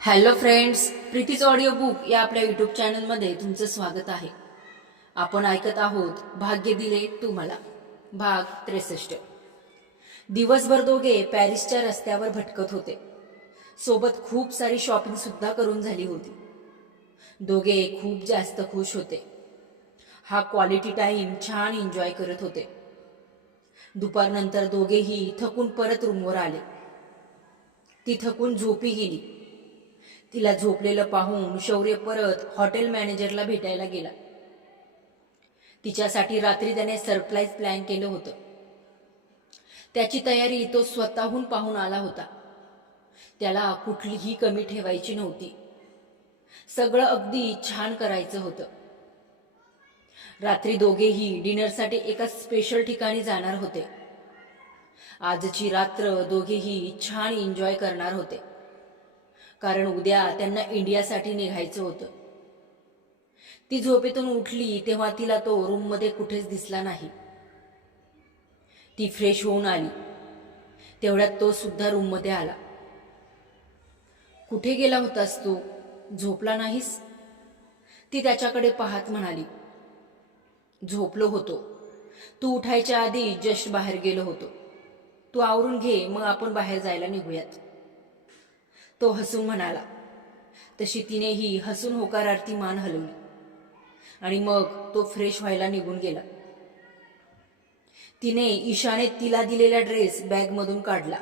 Hello friends प्रीतीचं audio book या आपल्या युट्यूब चॅनलमध्ये तुमचं स्वागत आहे. आपण ऐकत आहोत भाग्य दिले तुम्हाला भाग त्रेसष्ट. दिवसभर दोघे पॅरिसच्या रस्त्यावर भटकत होते. सोबत खूप सारी शॉपिंग सुद्धा करून झाली होती. दोघे खूप जास्त खुश होते. हा क्वालिटी टाईम छान एन्जॉय करत होते. दुपारनंतर दोघेही थकून परत रूमवर आले. ती थकून झोपी गेली. तिला झोपलेलं पाहून शौर्य परत हॉटेल मॅनेजरला भेटायला गेला. तिच्यासाठी रात्री त्याने सरप्राईज प्लॅन केलं होतं. त्याची तयारी तो स्वतःहून पाहून आला होता. त्याला कुठलीही कमी ठेवायची नव्हती. सगळं अगदी छान करायचं होतं. रात्री दोघेही डिनरसाठी एका स्पेशल ठिकाणी जाणार होते. आजची रात्र दोघेही छान एन्जॉय करणार होते. कारण उद्या त्यांना इंडियासाठी निघायचं होतं. ती झोपेतून उठली तेव्हा तिला तो रूममध्ये कुठेच दिसला नाही. ती फ्रेश होऊन आली. तेवढ्यात तो सुद्धा रूममध्ये आला. कुठे गेला होतास तू? झोपला नाहीस? ती त्याच्याकडे पाहत म्हणाली. झोपलो होतो. तू उठायच्या आधी जस्ट बाहेर गेलो होतो. तू आवरून घे मग आपण बाहेर जायला निघूयात. तो हसून म्हणाला. तशी तिनेही हसून होकारार्थी मान हलवली. आणि मग तो फ्रेश व्हायला निघून गेला. तिने ईशाने तिला दिलेला ड्रेस बॅगमधून काढला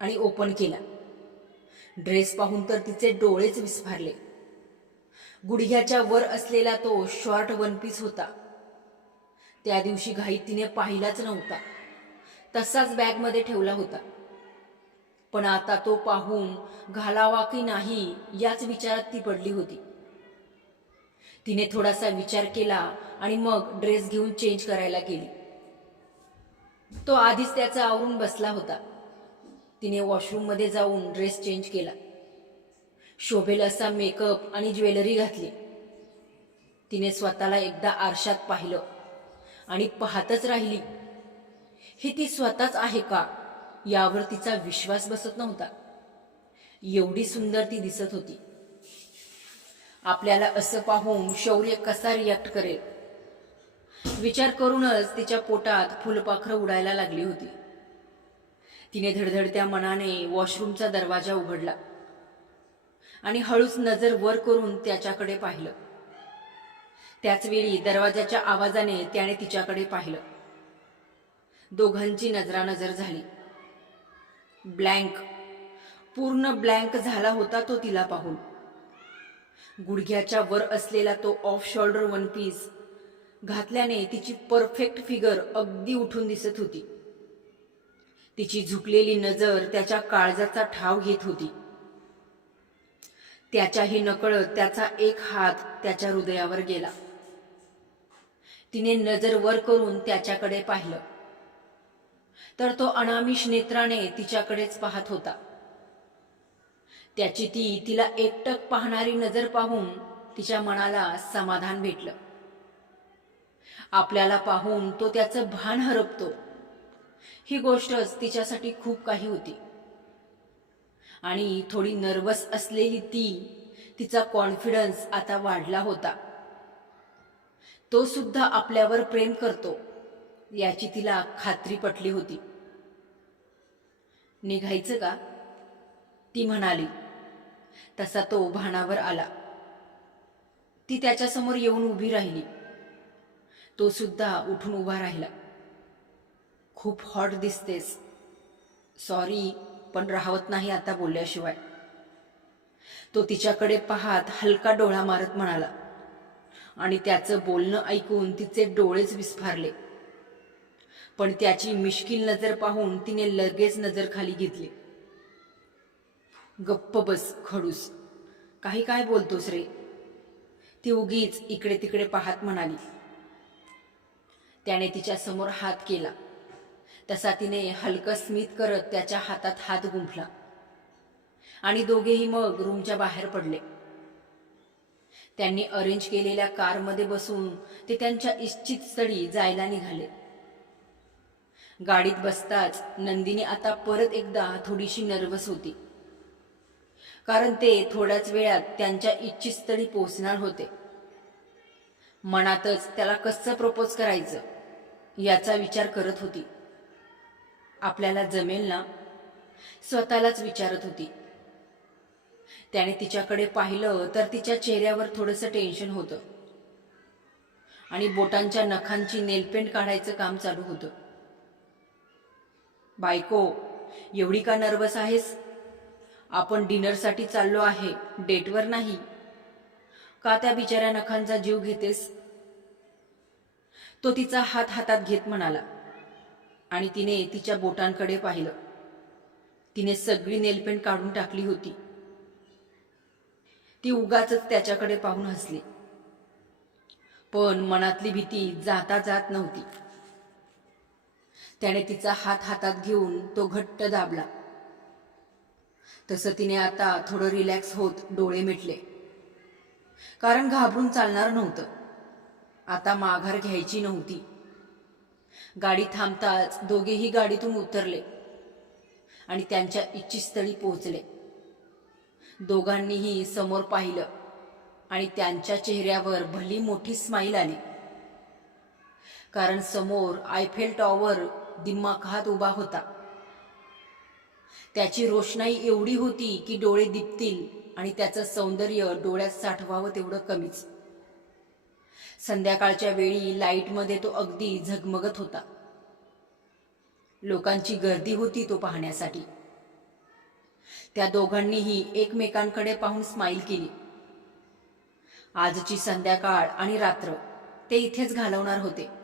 आणि ओपन केला. ड्रेस पाहून तर तिचे डोळेच विस्फारले. गुडघ्याच्या वर असलेला तो शॉर्ट वन पीस होता. त्या दिवशी घाईत तिने पाहिलाच नव्हता. तसाच बॅगमध्ये ठेवला होता. पण आता तो पाहून घालावा की नाही याच विचारात ती पडली होती. तिने थोडासा विचार केला आणि मग ड्रेस घेऊन चेंज करायला गेली. तो आधीच त्याचा आवरून बसला होता. तिने वॉशरूममध्ये जाऊन ड्रेस चेंज केला. शोभेल असा मेकअप आणि ज्वेलरी घातली. तिने स्वतःला एकदा आरशात पाहिलं आणि पाहतच राहिली. ही ती स्वतःच आहे का? यावर तिचा विश्वास बसत नव्हता. एवढी सुंदर ती दिसत होती. आपल्याला असं पाहून शौर्य कसा रिॲक्ट करेल? विचार करूनच तिच्या पोटात फुलपाखरं उडायला लागली होती. तिने धडधडत्या मनाने वॉशरूमचा दरवाजा उघडला आणि हळूच नजर वर करून त्याच्याकडे पाहिलं. त्याचवेळी दरवाजाच्या आवाजाने त्याने तिच्याकडे पाहिलं. दोघांची नजरानजर झाली. ब्लँक. पूर्ण ब्लँक झाला होता तो तिला पाहून. गुडघ्याच्या वर असलेला तो ऑफ शोल्डर वन पीस घातल्याने तिची परफेक्ट फिगर अगदी उठून दिसत होती. तिची झुकलेली नजर त्याच्या काळजाचा ठाव घेत होती. त्याच्याही नकळत त्याचा एक हात त्याच्या हृदयावर गेला. तिने नजर वर करून त्याच्याकडे पाहिलं. तर तो अनामिष नेत्राने तिच्याकडेच पाहत होता. त्याची ती तिला एकटक पाहणारी नजर पाहून तिच्या मनाला समाधान भेटलं. आपल्याला पाहून तो त्याचं भान हरपतो. ही गोष्टच तिच्यासाठी खूप काही होती. आणि थोडी नर्वस असलेली ती तिचा कॉन्फिडन्स आता वाढला होता. तो सुद्धा आपल्यावर प्रेम करतो. याची तिला खात्री पटली होती. निघायचं का? ती म्हणाली. तसा तो भानावर आला. ती त्याच्यासमोर येऊन उभी राहिली. तो सुद्धा उठून उभा राहिला. खूप हॉट दिसतेस. सॉरी पण राहत नाही आता बोलल्याशिवाय. तो तिच्याकडे पाहत हलका डोळा मारत म्हणाला. आणि त्याचं बोलणं ऐकून तिचे डोळेच विस्फारले. पण त्याची मिश्किल नजर पाहून तिने लगेच नजर खाली घेतली. गप्प बस खडूस. काही काय बोलतोस रे? ती उगीच इकडे तिकडे पाहत म्हणाली. त्याने तिच्या समोर हात केला. तसा तिने हलकं स्मित करत त्याच्या हातात हात गुंफला. आणि दोघेही मग रूमच्या बाहेर पडले. त्यांनी अरेंज केलेल्या कारमध्ये बसून ते त्यांच्या इच्छित स्थळी जायला निघाले. गाडीत बसताच नंदिनी आता परत एकदा थोडीशी नर्वस होती. कारण ते थोड्याच वेळात त्यांच्या इच्छित स्थळी पोहोचणार होते. मनातच त्याला कसं प्रपोज करायचं याचा विचार करत होती. आपल्याला जमेल ना? स्वतःलाच विचारत होती. त्याने तिच्याकडे पाहिलं तर तिच्या चेहऱ्यावर थोडंसं टेन्शन होतं. आणि बोटांच्या नखांची नेलपेंट काढायचं काम चालू होतं. बायको एवढी का नर्वस आहेस? आपण डिनरसाठी चाललो आहे डेटवर नाही. का त्या बिचाऱ्या नखांचा जीव घेतेस? तो तिचा हात हातात घेत म्हणाला. आणि तिने तिच्या बोटांकडे पाहिलं. तिने सगळी नेलपेंट काढून टाकली होती. ती उगाच त्याच्याकडे पाहून हसली. पण मनातली भीती जाता जात नव्हती. त्याने तिचा हात हातात घेऊन तो घट्ट दाबला. तसं तिने आता थोडं रिलॅक्स होत डोळे मिटले. कारण घाबरून चालणार नव्हतं. आता माघार घ्यायची नव्हती. गाडी थांबताच दोघेही गाडीतून उतरले आणि त्यांच्या इच्छितस्थळी पोहोचले. दोघांनीही समोर पाहिलं आणि त्यांच्या चेहऱ्यावर भली मोठी स्माईल आली. कारण समोर आयफेल टॉवर दिमाखात उभा होता. त्याची रोषणाई एवढी होती की डोळे दिपतील आणि त्याचं सौंदर्य डोळ्यात साठवावं तेवढं कमीच. संध्याकाळच्या वेळी लाईटमध्ये तो अगदी झगमगत होता. लोकांची गर्दी होती तो पाहण्यासाठी. त्या दोघांनीही एकमेकांकडे पाहून स्माईल केली. आजची संध्याकाळ आणि रात्र ते इथेच घालवणार होते.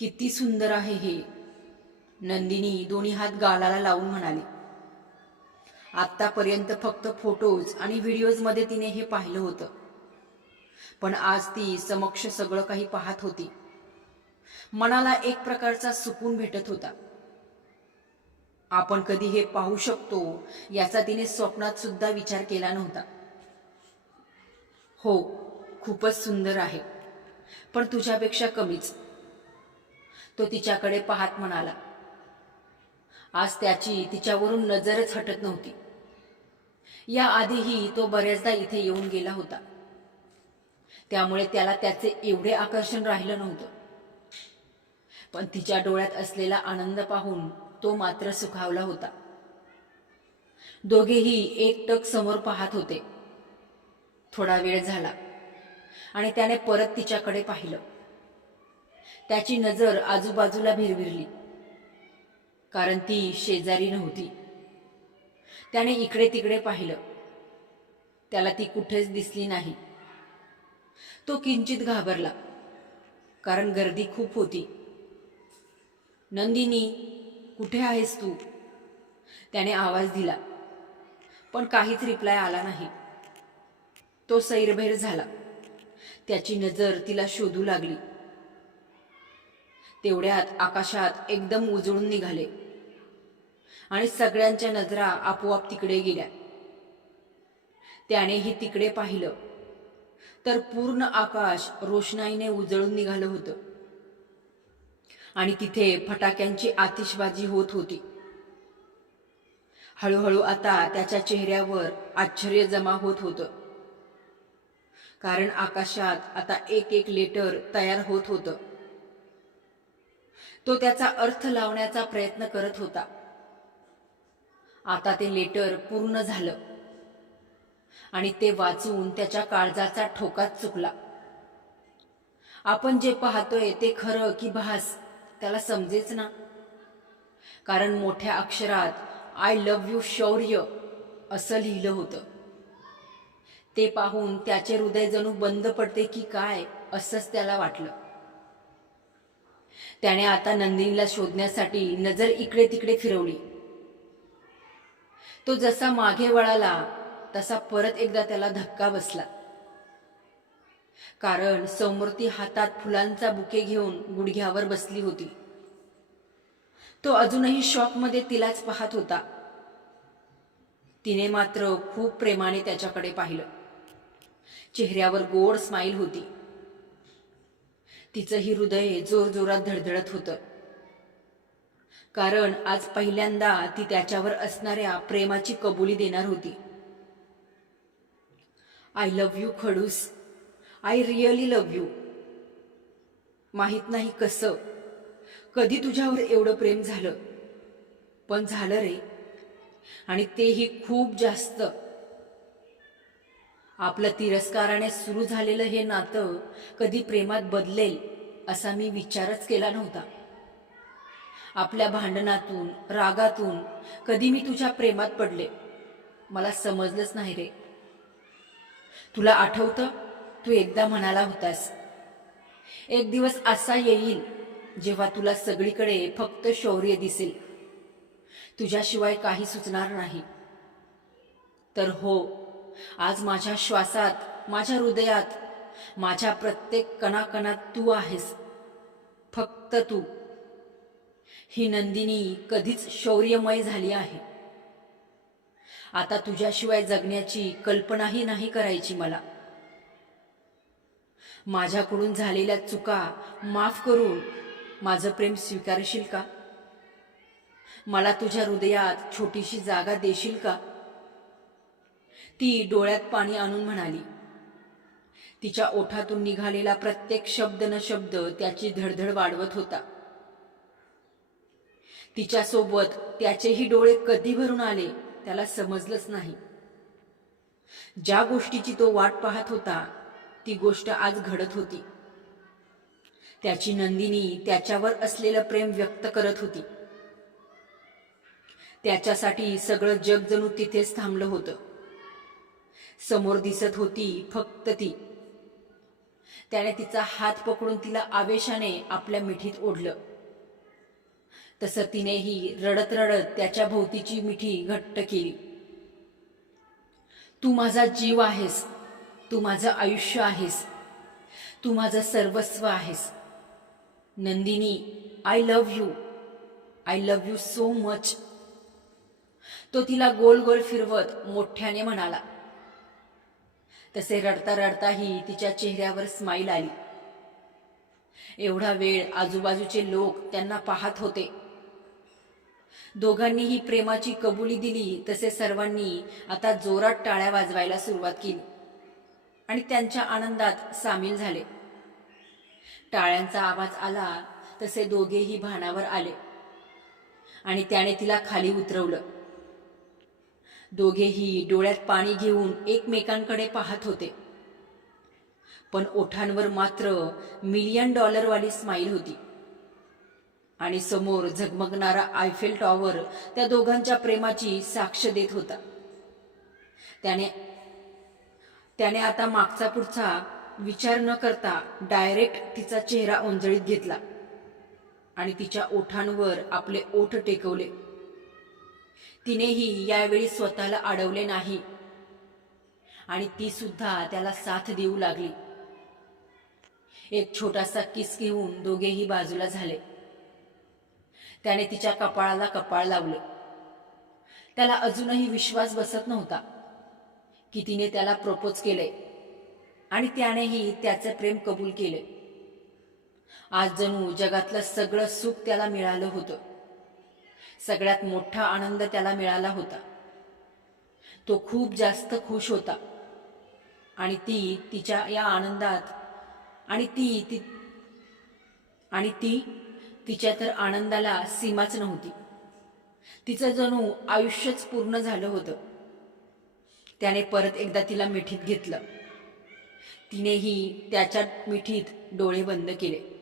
किती सुंदर आहे हे. नंदिनी दोन्ही हात गालाला लावून म्हणाली. आतापर्यंत फक्त फोटोज आणि व्हिडिओजमध्ये तिने हे पाहिलं होतं. पण आज ती समक्ष सगळं काही पाहत होती. मनाला एक प्रकारचा सुकून भेटत होता. आपण कधी हे पाहू शकतो याचा तिने स्वप्नात सुद्धा विचार केला नव्हता. हो खूपच सुंदर आहे. पण तुझ्यापेक्षा कमीच. तो तिच्याकडे पाहत म्हणाला आज त्याची तिच्यावरून नजरच हटत नव्हती. या आधीही तो बऱ्याचदा इथे येऊन गेला होता. त्यामुळे त्याला त्याचे एवढे आकर्षण राहिलं नव्हतं. पण तिच्या डोळ्यात असलेला आनंद पाहून तो मात्र सुखावला होता. दोघेही एकटक समोर पाहत होते. थोडा वेळ झाला आणि त्याने परत तिच्याकडे पाहिलं. त्याची नजर आजूबाजूला भिरभिरली. कारण ती शेजारी नव्हती. त्याने इकडे तिकडे पाहिलं. त्याला ती कुठेच दिसली नाही. तो किंचित घाबरला. कारण गर्दी खूप होती. नंदिनी कुठे आहेस तू? त्याने आवाज दिला. पण काहीच रिप्लाय आला नाही. तो सैरभैर झाला. त्याची नजर तिला शोधू लागली. तेवढ्यात आकाशात एकदम उजळून निघाले. आणि सगळ्यांच्या नजरा आपोआप तिकडे गेल्या. त्यानेही तिकडे पाहिलं. तर पूर्ण आकाश रोषणाईने उजळून निघालं होतं. आणि तिथे फटाक्यांची आतिषबाजी होत होती. हळूहळू आता त्याच्या चेहऱ्यावर आश्चर्य जमा होत होतं. कारण आकाशात आता एक एक लेटर तयार होत होतं. तो त्याचा अर्थ लावण्याचा प्रयत्न करत होता. आता ते लेटर पूर्ण झालं. आणि ते वाचून त्याच्या काळजाचा ठोकाच चुकला. आपण जे पाहतोय ते खरं की भास त्याला समजेच ना? कारण मोठ्या अक्षरात आय लव्ह यू शौर्य असं लिहिलं होतं. ते पाहून त्याचे हृदय जणू बंद पडते की काय असंच त्याला वाटलं. त्याने आता नंदिनीला शोधण्यासाठी नजर इकडे तिकडे फिरवली. तो जसा मागे वळाला तसा परत एकदा त्याला धक्का बसला. कारण समोरती हातात फुलांचा बुके घेऊन गुडघ्यावर बसली होती. तो अजूनही शॉकमध्ये तिलाच पाहत होता. तिने मात्र खूप प्रेमाने त्याच्याकडे पाहिलं. चेहऱ्यावर गोड स्माईल होती. तिचंही हृदय जोरजोरात धडधडत होतं. कारण आज पहिल्यांदा ती त्याच्यावर असणाऱ्या प्रेमाची कबुली देणार होती. आय लव्ह यू खडूस. आय रिअली लव्ह यू माहीत नाही कसं. कधी तुझ्यावर एवढं प्रेम झालं. पण झालं रे. आणि तेही खूप जास्त. आपलं तिरस्काराने सुरू झालेलं हे नातं कधी प्रेमात बदलेल असा मी विचारच केला नव्हता. आपल्या भांडणातून रागातून कधी मी तुझ्या प्रेमात पडले? मला समजलंच नाही रे. तुला आठवतं? तू एकदा म्हणाला होतास एक दिवस असा येईल जेव्हा तुला सगळीकडे फक्त शौर्य दिसेल. तुझ्याशिवाय काही सुचणार नाही. तर हो आज माझ्या श्वासात माझ्या हृदयात माझ्या प्रत्येक कणाकणात तू आहेस. फक्त तू. ही नंदिनी कधीच शौर्यमय झाली आहे. आता तुझ्याशिवाय जगण्याची कल्पनाही नाही करायची मला. माझ्याकडून झालेल्या चुका माफ करून माझं प्रेम स्वीकारशील का? मला तुझ्या हृदयात छोटीशी जागा देशील का? ती डोळ्यात पाणी आणून म्हणाली तिच्या ओठातून निघालेला प्रत्येक शब्द न शब्द त्याची धडधड वाढवत होता. तिच्यासोबत त्याचेही डोळे कधी भरून आले त्याला समजलंच नाही. ज्या गोष्टीची तो वाट पाहत होता ती गोष्ट आज घडत होती. त्याची नंदिनी त्याच्यावर असलेलं प्रेम व्यक्त करत होती. त्याच्यासाठी सगळं जग जणू तिथेच थांबलं होतं. समोर दिसत होती फक्त ती. त्याने तिचा हात पकडून तिला आवेशाने आपल्या मिठीत ओढलं. तसं तिनेही रडत रडत त्याच्या भोवतीची मिठी घट्ट केली. तू माझा जीव आहेस. तू माझं आयुष्य आहेस. तू माझं सर्वस्व आहेस. Nandini I love you I love you so much तो तिला गोल गोल फिरवत मोठ्याने म्हणाला. तसे रडता रडताही तिच्या चेहऱ्यावर स्माईल आली. एवढा वेळ आजूबाजूचे लोक त्यांना पाहत होते. दोघांनीही प्रेमाची कबुली दिली तसे सर्वांनी आता जोरात टाळ्या वाजवायला सुरुवात केली आणि त्यांच्या आनंदात सामील झाले. टाळ्यांचा आवाज आला तसे दोघेही भानावर आले आणि त्याने तिला खाली उतरवलं. दोघेही डोळ्यात पाणी घेऊन एकमेकांकडे पाहत होते. पण ओठांवर मात्र मिलियन डॉलरवाली स्माईल होती. आणि समोर झगमगणारा आयफेल टॉवर त्या दोघांच्या प्रेमाची साक्ष देत होता. त्याने त्याने आता मागचा पुढचा विचार न करता डायरेक्ट तिचा चेहरा ओंजळीत घेतला आणि तिच्या ओठांवर आपले ओठ टेकवले. तिनेही यावेळी स्वतःला अडवले नाही. आणि ती सुद्धा त्याला साथ देऊ लागली. एक छोटासा किस घेऊन दोघेही बाजूला झाले. त्याने तिच्या कपाळाला कपाळ लावले. त्याला अजूनही विश्वास बसत नव्हता की तिने त्याला प्रपोज केले आणि त्यानेही त्याचे प्रेम कबूल केले. आज जणू जगातलं सगळं सुख त्याला मिळालं होतं. सगळ्यात मोठा आनंद त्याला मिळाला होता. तो खूप जास्त खुश होता. आणि ती तिच्या या आनंदात आणि ती ती आणि ती तिच्या तर आनंदाला सीमाच नव्हती. तिचं जणू आयुष्यच पूर्ण झालं होतं. त्याने परत एकदा तिला मिठीत घेतलं. तिनेही त्याच्या मिठीत डोळे बंद केले.